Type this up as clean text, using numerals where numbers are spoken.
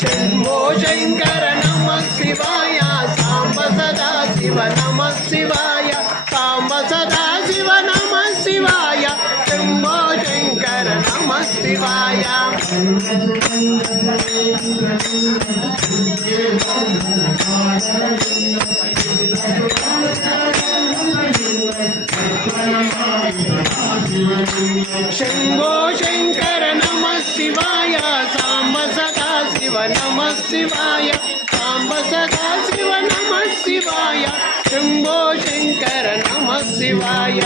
शंभो शंकर नमः शिवाय सांब सदा शिव नमः शिवाय सांब सदा शिव नमः शिवाय शंभो शंकर नमः शिवाय शंभो शंकर नमः शिवाय सांब सदा शिव नमः शिवाय सांब सदा शिव नमः शिवाय शंभो शंकर नमः शिवाय